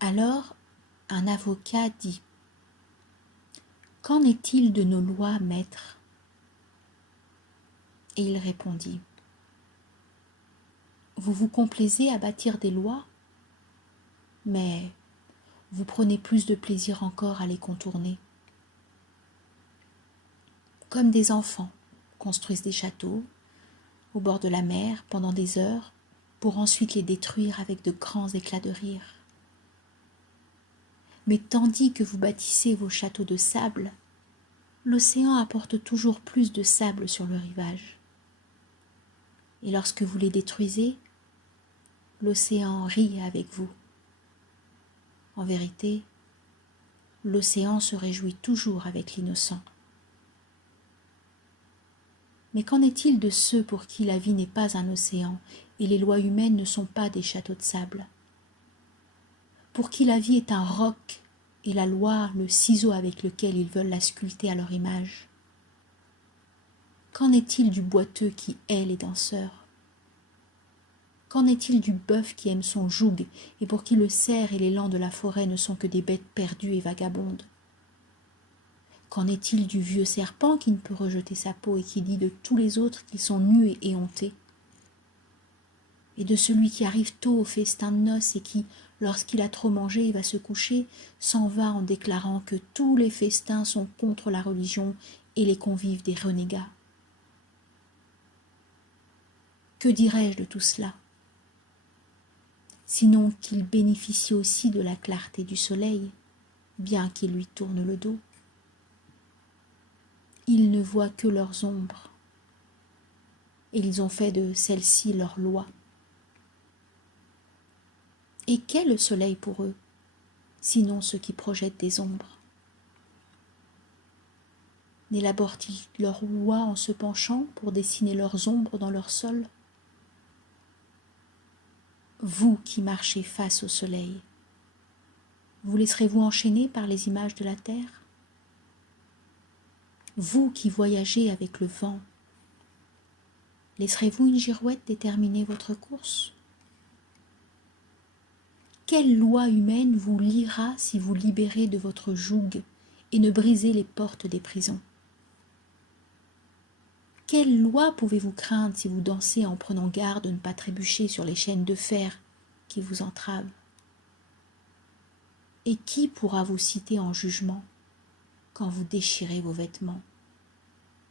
Alors, un avocat dit : « Qu'en est-il de nos lois, maître ? » Et il répondit : « Vous vous complaisez à bâtir des lois, mais vous prenez plus de plaisir encore à les contourner. Comme des enfants construisent des châteaux au bord de la mer pendant des heures pour ensuite les détruire avec de grands éclats de rire. Mais tandis que vous bâtissez vos châteaux de sable, l'océan apporte toujours plus de sable sur le rivage. Et lorsque vous les détruisez, l'océan rit avec vous. En vérité, l'océan se réjouit toujours avec l'innocent. Mais qu'en est-il de ceux pour qui la vie n'est pas un océan et les lois humaines ne sont pas des châteaux de sable ? Pour qui la vie est un roc et la loi le ciseau avec lequel ils veulent la sculpter à leur image ? Qu'en est-il du boiteux qui hait les danseurs ? Qu'en est-il du bœuf qui aime son joug et pour qui le cerf et l'élan de la forêt ne sont que des bêtes perdues et vagabondes ? Qu'en est-il du vieux serpent qui ne peut rejeter sa peau et qui dit de tous les autres qu'ils sont nus et éhontés ? Et de celui qui arrive tôt au festin de noces et qui, lorsqu'il a trop mangé et va se coucher, s'en va en déclarant que tous les festins sont contre la religion et les convives des renégats ? Que dirais-je de tout cela ? Sinon qu'il bénéficie aussi de la clarté du soleil, bien qu'il lui tourne le dos. Ils ne voient que leurs ombres, et ils ont fait de celles-ci leur loi. Et qu'est le soleil pour eux, sinon ceux qui projettent des ombres ? N'élaborent-ils leurs lois en se penchant pour dessiner leurs ombres dans leur sol ? Vous qui marchez face au soleil, vous laisserez-vous enchaîner par les images de la terre ? Vous qui voyagez avec le vent, laisserez-vous une girouette déterminer votre course ? Quelle loi humaine vous liera si vous libérez de votre joug et ne brisez les portes des prisons ? Quelle loi pouvez-vous craindre si vous dansez en prenant garde de ne pas trébucher sur les chaînes de fer qui vous entravent ? Et qui pourra vous citer en jugement quand vous déchirez vos vêtements,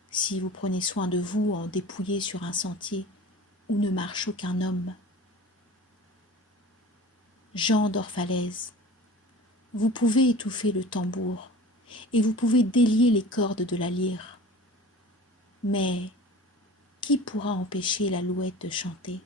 si vous prenez soin de vous en dépouillé sur un sentier où ne marche aucun homme ? Jean d'Orphalaise, vous pouvez étouffer le tambour et vous pouvez délier les cordes de la lyre, mais qui pourra empêcher l'alouette de chanter ?